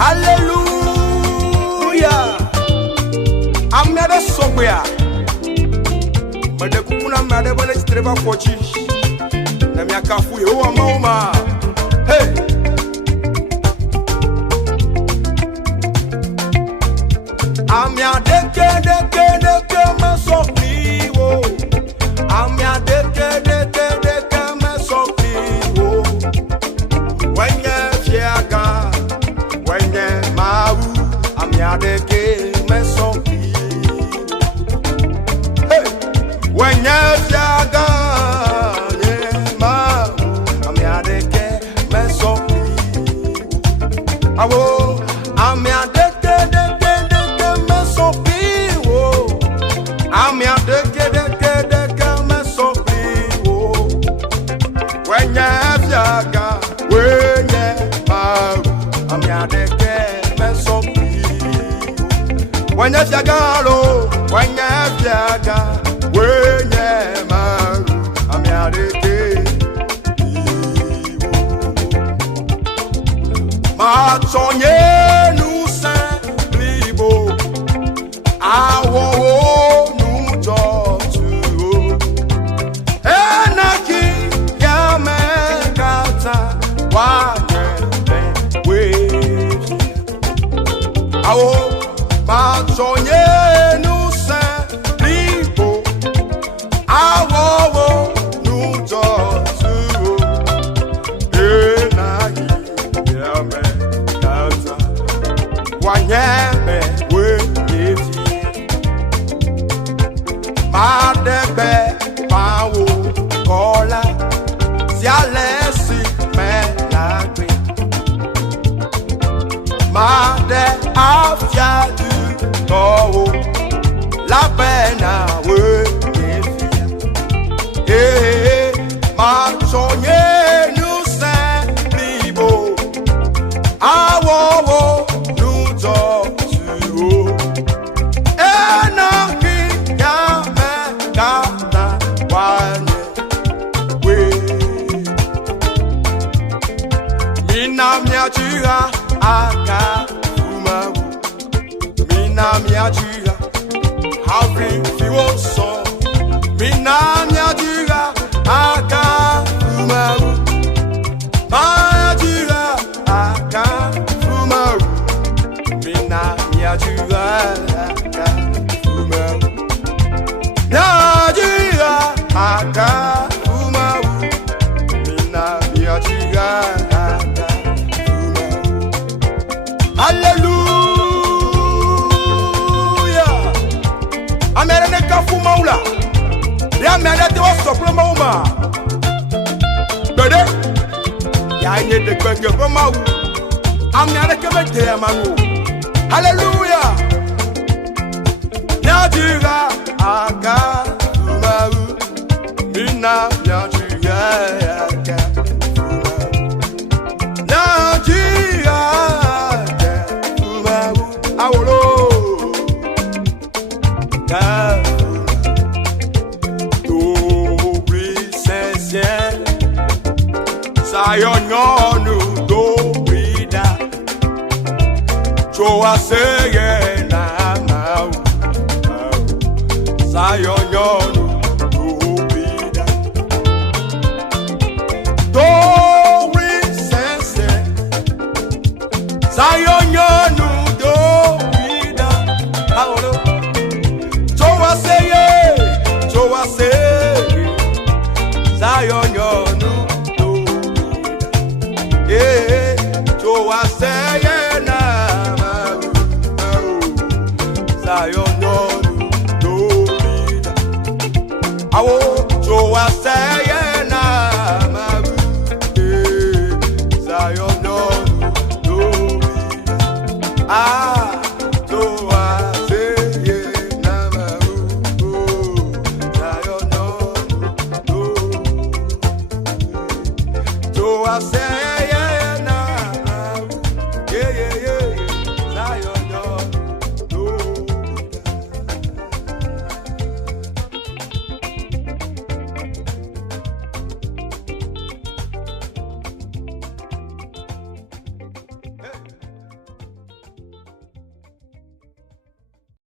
Hallelujah. I'm not a somewhere. But the Kuna Mother when it's Trevor Pochi. Namiakafu, you are Mama. Hey. I'm your deke, my so vivo. I'm your deke, my so vivo. When you're Fiaga, when you're Mau, I'm your deke, my so vivo. Hey, when you're Fiaga, Mau, I'm your deke, my so vivo. I'm your deke. I'm your deke, me so vivo. When you're Fiaga, when you're Mau, I'm your deke, me so vivo. When you're Fiaga, when you're Fiaga, when you're Mau, I'm your deke vivo. Ma sonye nous saint libo, awo. Sonye nous saint libo, awo nous josu, enagi yame kata, wanyeme weyefi, madebe pawo kola, sialesi melagbe, made afia. Oh, la pena we eh, ma sonye nous saint libo, awo nous josu, enaki yame kata wanye we, mina miachira aka. Miajira, how big you also. Mina miajira, aka fumaru. Miajira, aka fumaru. Mina miajira, aka fumaru. Miajira, aka fumaru. Mina miajira, aka fumaru. Hallelujah. Amerene kafumaula, ya menete wa soplo mauma. Bede, ya nyede kwenge mau. Amyane kemete ya manu. Hallelujah. Nyajira aka fumaru, mina nyajira aka fumaru. Nyajira aka fumaru, awolo. Sayonyonu do brida, choa seye na mau. Sayonyonu do brida, do sense. Sayonyonu do brida, awolo. Choa seye, Sayonyonu. So I say, Zion, no, I